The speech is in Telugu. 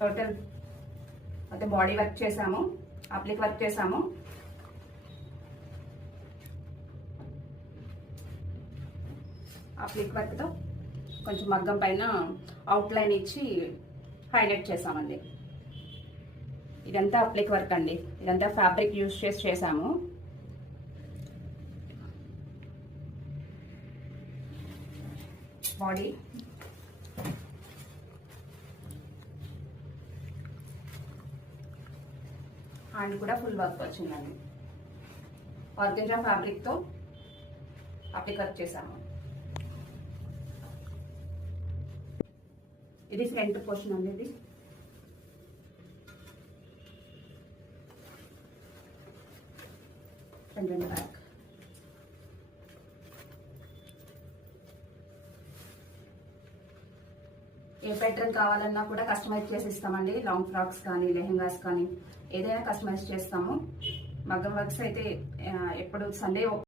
టోటల్ అయితే బాడీ వర్క్ చేసాము, అప్లిక్ వర్క్ చేసాము. అప్లిక్ వర్క్తో కొంచెం మగ్గం పైన అవుట్లైన్ ఇచ్చి హైలైట్ చేసామండి. ఇదంతా అప్లిక్ వర్క్ అండి. ఇదంతా ఫ్యాబ్రిక్ యూజ్ చేసి చేసాము. బాడీ హ్యాండ్ కూడా ఫుల్ వర్క్ వచ్చిందండి. ఆర్గంజా ఫ్యాబ్రిక్తో అప్లిక్ వర్క్ చేసాము. ఇది ఫ్రంట్ పోర్షన్ అండి. ఇది front and back. A pattern కావాలన్నా కూడా కస్టమైజ్ చేసి ఇస్తామండి. లాంగ్ ఫ్రాక్స్ కానీ, లెహెంగాస్ కానీ ఏదైనా కస్టమైజ్ చేస్తాము. మగ్గం వర్క్స్ అయితే ఎప్పుడు సండే